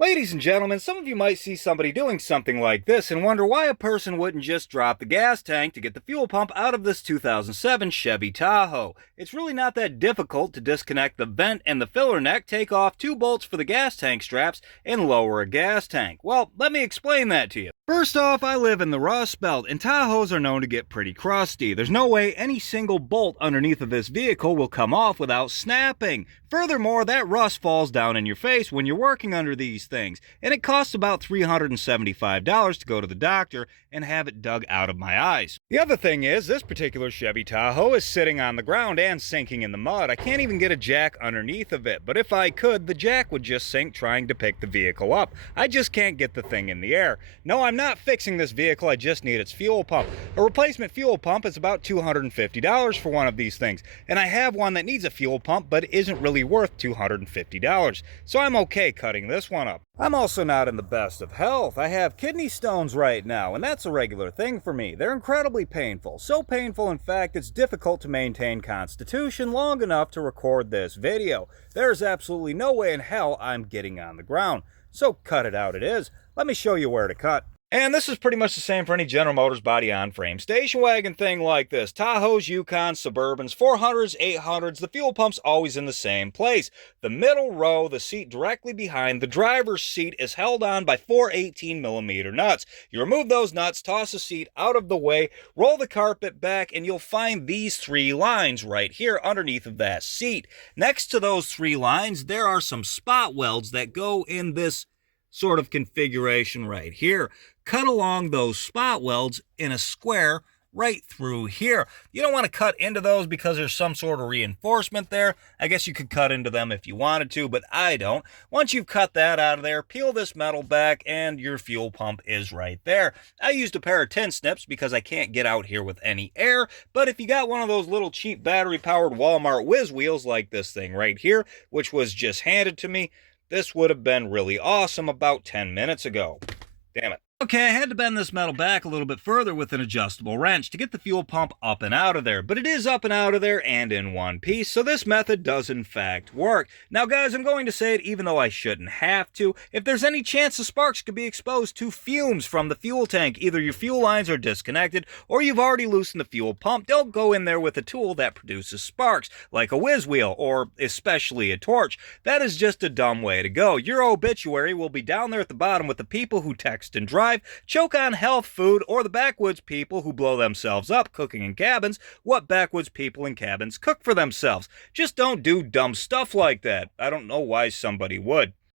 Ladies and gentlemen, some of you might see somebody doing something like this and wonder why a person wouldn't just drop the gas tank to get the fuel pump out of this 2007 Chevy Tahoe. It's really not that difficult to disconnect the vent and the filler neck, take off two bolts for the gas tank straps, and lower a gas tank. Well, let me explain that to you. First off, I live in the Rust Belt, and Tahoes are known to get pretty crusty. There's no way any single bolt underneath of this vehicle will come off without snapping. Furthermore, that rust falls down in your face when you're working under these things, and it costs about $375 to go to the doctor and have it dug out of my eyes. The other thing is, this particular Chevy Tahoe is sitting on the ground and sinking in the mud. I can't even get a jack underneath of it, but if I could, the jack would just sink trying to pick the vehicle up. I just can't get the thing in the air. No, I'm not fixing this vehicle, I just need its fuel pump. A replacement fuel pump is about $250 for one of these things, and I have one that needs a fuel pump but isn't really worth $250, so I'm okay cutting this one up. I'm also not in the best of health. I have kidney stones right now, and that's a regular thing for me. They're incredibly painful. So painful, in fact, it's difficult to maintain constitution long enough to record this video. There's absolutely no way in hell I'm getting on the ground. So cut it out it is. Let me show you where to cut. And this is pretty much the same for any General Motors body-on-frame station wagon thing like this. Tahoes, Yukons, Suburbans, 400s, 800s, the fuel pump's always in the same place. The middle row, the seat directly behind the driver's seat, is held on by four 18mm nuts. You remove those nuts, toss the seat out of the way, roll the carpet back, and you'll find these three lines right here underneath of that seat. Next to those three lines, there are some spot welds that go in this sort of configuration right here. Cut along those spot welds in a square right through here. You don't want to cut into those because there's some sort of reinforcement there. I guess you could cut into them if you wanted to, but I don't. Once you've cut that out of there, peel this metal back and your fuel pump is right there. I used a pair of tin snips because I can't get out here with any air, but if you got one of those little cheap battery-powered Walmart whiz wheels like this thing right here, which was just handed to me, this would have been really awesome about 10 minutes ago. Damn it. Okay, I had to bend this metal back a little bit further with an adjustable wrench to get the fuel pump up and out of there, but it is up and out of there and in one piece, so this method does in fact work. Now guys, I'm going to say it even though I shouldn't have to. If there's any chance the sparks could be exposed to fumes from the fuel tank, either your fuel lines are disconnected or you've already loosened the fuel pump, don't go in there with a tool that produces sparks, like a whiz wheel or especially a torch. That is just a dumb way to go. Your obituary will be down there at the bottom with the people who text and drive, choke on health food, or the backwoods people who blow themselves up cooking in cabins what backwoods people in cabins cook for themselves. Just don't do dumb stuff like that. I don't know why somebody would.